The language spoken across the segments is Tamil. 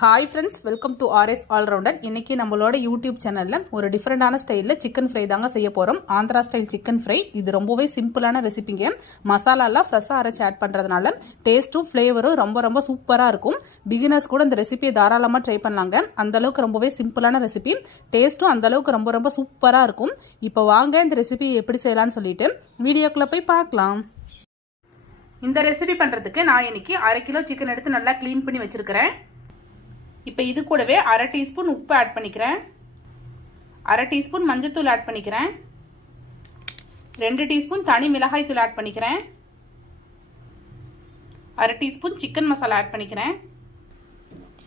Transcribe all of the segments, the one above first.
Hi friends, welcome to RS allrounder. இன்றைக்கி நம்மளோட யூடியூப் சேனலில் ஒரு டிஃப்ரெண்டான ஸ்டைலில் சிக்கன் ஃப்ரை தாங்க செய்ய போகிறோம். Andhra style chicken fry. இது ரொம்பவே சிம்பிளான ரெசிபிங்க. மசாலாலாம் ஃப்ரெஷ்ஷாக அரைச்சி ஆட் பண்ணுறதுனால டேஸ்ட்டும் ஃப்ளேவரும் ரொம்ப சூப்பராக இருக்கும். பிகினர்ஸ் கூட இந்த ரெசிபியை தாராளமாக ட்ரை பண்ணலாங்க. அந்தளவுக்கு ரொம்பவே சிம்பிளான ரெசிபி, டேஸ்ட்டும் அந்தளவுக்கு ரொம்ப சூப்பராக இருக்கும். இப்போ வாங்க இந்த ரெசிபியை எப்படி செய்யலான்னு சொல்லிட்டு வீடியோக்குள்ளே போய் பார்க்கலாம். இந்த ரெசிபி பண்ணுறதுக்கு நான் இன்னைக்கு 1/2 கிலோ சிக்கன் எடுத்து நல்லா க்ளீன் பண்ணி வச்சுருக்கிறேன். இப்போ இது கூடவே 1/2 டீஸ்பூன் உப்பு ஆட் பண்ணிக்கிறேன், 1/2 டீஸ்பூன் மஞ்சத்தூள் ஆட் பண்ணிக்கிறேன், 2 டீஸ்பூன் தனி மிளகாய் தூள் ஆட் பண்ணிக்கிறேன், 1/2 டீஸ்பூன் சிக்கன் மசாலா ஆட் பண்ணிக்கிறேன்.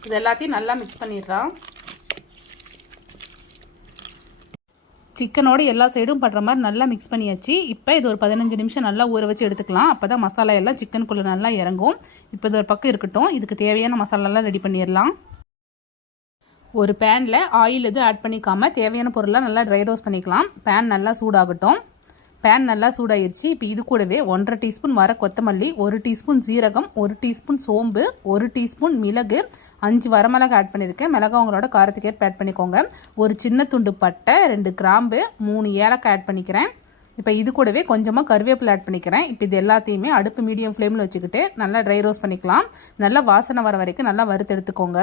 இது எல்லாத்தையும் நல்லா மிக்ஸ் பண்ணிடுறோம். சிக்கனோட எல்லா சைடும் படுற மாதிரி நல்லா மிக்ஸ் பண்ணியாச்சு. இப்போ இது ஒரு 15 நிமிஷம் நல்லா ஊற வச்சு எடுத்துக்கலாம். அப்போ தான் மசாலா எல்லாம் சிக்கனுக்குள்ளே நல்லா இறங்கும். இப்போ இது ஒரு பக்கம் இருக்கட்டும். இதுக்கு தேவையான மசாலாலாம் ரெடி பண்ணிடலாம். ஒரு பேனில் ஆயில் எதுவும் ஆட் பண்ணிக்காமல் தேவையான பொருளாக நல்லா ட்ரை ரோஸ்ட் பண்ணிக்கலாம். பேன் நல்லா சூடாகட்டும். பேன் நல்லா சூடாயிருச்சு. இப்போ இது கூடவே 1/2 டீஸ்பூன் வர கொத்தமல்லி, 1 டீஸ்பூன் ஜீரகம், 1 டீஸ்பூன் சோம்பு, 1 டீஸ்பூன் மிளகு, 5 வரமிளகு ஆட் பண்ணியிருக்கேன். மிளகு அவங்களோட காரத்துக்கு ஏற்ப ஆட் பண்ணிக்கோங்க. ஒரு சின்ன துண்டு பட்டை, 2 கிராம்பு, 3 ஏலக்காய் ஆட் பண்ணிக்கிறேன். இப்போ இது கூடவே கொஞ்சமாக கருவேப்பிலை ஆட் பண்ணிக்கிறேன். இப்போ இது எல்லாத்தையுமே அடுப்பு மீடியம் ஃப்ளேமில் வச்சுக்கிட்டு நல்லா ட்ரை ரோஸ்ட் பண்ணிக்கலாம். நல்லா வாசனை வர வரைக்கும் நல்லா வறுத்து எடுத்துக்கோங்க.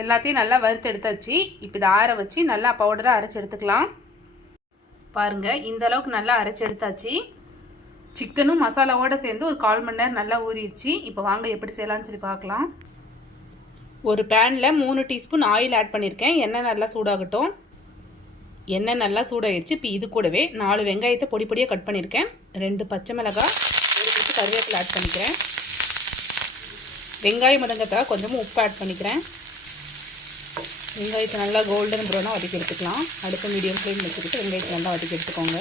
எல்லாத்தையும் நல்லா வறுத்து எடுத்தாச்சு. இப்போ இதை ஆற வச்சு நல்லா பவுடராக அரைச்சி எடுத்துக்கலாம். பாருங்கள், இந்த அளவுக்கு நல்லா அரைச்சி எடுத்தாச்சு. சிக்கனும் மசாலாவோடு சேர்ந்து ஒரு 1/4 மணி நேரம் நல்லா ஊறிடுச்சு. இப்போ வாங்க எப்படி செய்யலாம்னு சொல்லி பார்க்கலாம். ஒரு பேனில் 3 டீஸ்பூன் ஆயில் ஆட் பண்ணியிருக்கேன். எண்ணெய் நல்லா சூடாகட்டும். எண்ணெய் நல்லா சூடாகிடுச்சு. இப்போ இது கூடவே 4 வெங்காயத்தை பொடி பொடியாக கட் பண்ணியிருக்கேன், 2 பச்சை மிளகாய், 1 பீஸ் கருவேப்பிலை ஆட் பண்ணிக்கிறேன். வெங்காயம் மதங்கத்தாக கொஞ்சமாக உப்பு ஆட் பண்ணிக்கிறேன். வெங்காயத்தை நல்லா கோல்டன் ப்ரௌனாக வதக்கி எடுத்துக்கலாம். அடுப்பு மீடியம் ஃப்ளேம் வச்சுக்கிட்டு வெங்காயத்தை நல்லா வதக்கி எடுத்துக்கோங்க.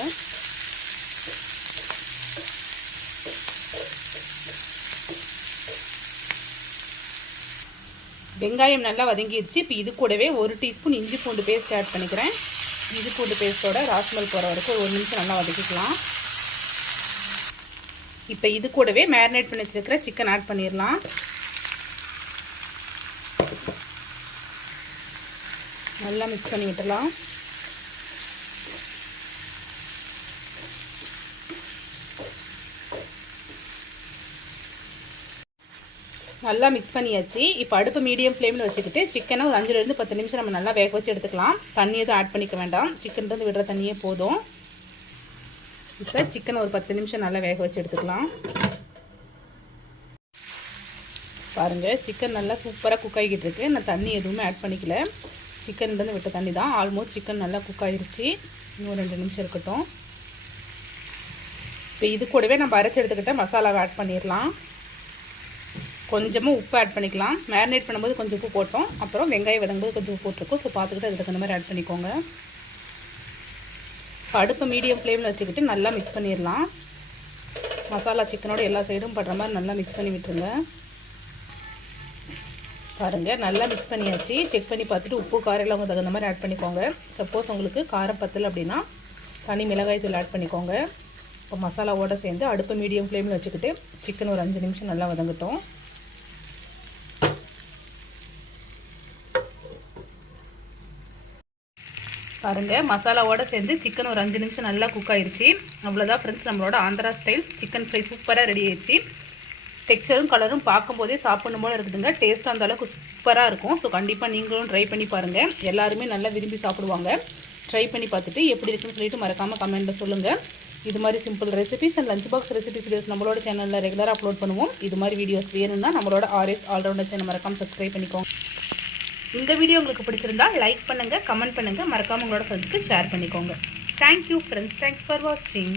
வெங்காயம் நல்லா வதங்கிடுச்சு. இப்போ இது கூடவே 1 டீஸ்பூன் இஞ்சி பூண்டு பேஸ்ட் ஆட் பண்ணிக்கிறேன். இஞ்சி பூண்டு பேஸ்ட்டோட ராஸ்மல் போகிற வரைக்கும் 1 நிமிஷம் நல்லா வதக்கிக்கலாம். இப்போ இது கூடவே மேரினேட் பண்ணி வச்சுருக்கிற சிக்கன் ஆட் பண்ணிடலாம். நல்லா மிக்ஸ் பண்ணி விட்டுலாம். நல்லா மிக்ஸ் பண்ணியாச்சு. இப்போ அடுப்பு மீடியம் ஃப்ளேமில் வச்சுக்கிட்டு சிக்கனை ஒரு 5லேருந்து 10 நிமிஷம் நம்ம நல்லா வேக வச்சு எடுத்துக்கலாம். தண்ணி எதுவும் ஆட் பண்ணிக்க வேண்டாம், சிக்கன்லேருந்து விடுற தண்ணியே போதும். இப்போ சிக்கனை ஒரு 10 நிமிஷம் நல்லா வேக வச்சு எடுத்துக்கலாம். பாருங்கள், சிக்கன் நல்லா சூப்பராக குக் ஆகிக்கிட்டு இருக்கு. நான் தண்ணி எதுவுமே ஆட் பண்ணிக்கல, சிக்கன்லேருந்து விட்ட தண்ணி தான். ஆல்மோஸ்ட் சிக்கன் நல்லா குக் ஆகிருச்சு. இன்னும் 2 நிமிஷம் இருக்கட்டும். இப்போ இது கூடவே நம்ம அரைச்சி எடுத்துக்கிட்ட மசாலாவை ஆட் பண்ணிடலாம். கொஞ்சமாக உப்பு ஆட் பண்ணிக்கலாம். மேரினேட் பண்ணும்போது கொஞ்சம் உப்பு போட்டோம், அப்புறம் வெங்காயம் வதங்கும்போது கொஞ்சம் உப்பு போட்டிருக்கோம். ஸோ பார்த்துக்கிட்டு அதுக்கு தகுந்த மாதிரி ஆட் பண்ணிக்கோங்க. இப்போ அடுப்பு மீடியம் ஃப்ளேமில் வச்சுக்கிட்டு நல்லா மிக்ஸ் பண்ணிடலாம். மசாலா சிக்கனோட எல்லா சைடும் படுற மாதிரி நல்லா மிக்ஸ் பண்ணி விட்டுருங்க. பாருங்கள், நல்லா மிக்ஸ் பண்ணியாச்சு. செக் பண்ணி பார்த்துட்டு உப்பு காரம் எல்லாம் உங்களுக்கு தகுந்த மாதிரி ஆட் பண்ணிக்கோங்க. சப்போஸ் உங்களுக்கு காரம் பத்தலை அப்படின்னா தனி மிளகாய் தூள் ஆட் பண்ணிக்கோங்க. இப்போ மசாலாவோடு சேர்ந்து அடுப்பு மீடியம் ஃப்ளேமில் வச்சுக்கிட்டு சிக்கன் ஒரு 5 நிமிஷம் நல்லா வதங்கட்டும். பாருங்கள், மசாலாவோடு சேர்ந்து சிக்கன் ஒரு 5 நிமிஷம் நல்லா குக் ஆகிடுச்சு. அவ்வளோதான் ஃப்ரெண்ட்ஸ், நம்மளோட ஆந்திரா ஸ்டைல் சிக்கன் ஃப்ரை சூப்பராக ரெடி ஆயிடுச்சு. டெக்ஸ்சரும் கலரும் பார்க்கும்போதே சாப்பிடணும் போல இருக்குதுங்க. டேஸ்ட்டாக அந்த அளவுக்கு சூப்பராக இருக்கும். ஸோ கண்டிப்பாக நீங்களும் ட்ரை பண்ணி பாருங்கள். எல்லாருமே நல்லா விரும்பி சாப்பிடுவாங்க. ட்ரை பண்ணி பார்த்துட்டு எப்படி இருக்குன்னு சொல்லிட்டு மறக்காமல் கமெண்ட்டில் சொல்லுங்கள். இது மாதிரி simple recipes and lunch box recipes videos நம்மளோட சேனலில் ரெகுலராக அப்லோட் பண்ணுவோம். இது மாதிரி வீடியோஸ் வேணும்னா நம்மளோட ஆர்எஸ் ஆல்ரவுண்டர் சேனல் மறக்காமல் சப்ஸ்கிரைப் பண்ணிக்கோங்க. இந்த வீடியோ உங்களுக்கு பிடிச்சிருந்தா லைக் பண்ணுங்கள், கமெண்ட் பண்ணுங்கள், மறக்காமல் உங்களோட ஃப்ரெண்ட்ஸ்க்கு ஷேர் பண்ணிக்கோங்க. தேங்க்யூ ஃப்ரெண்ட்ஸ், தேங்க்ஸ் ஃபார் வாட்சிங்.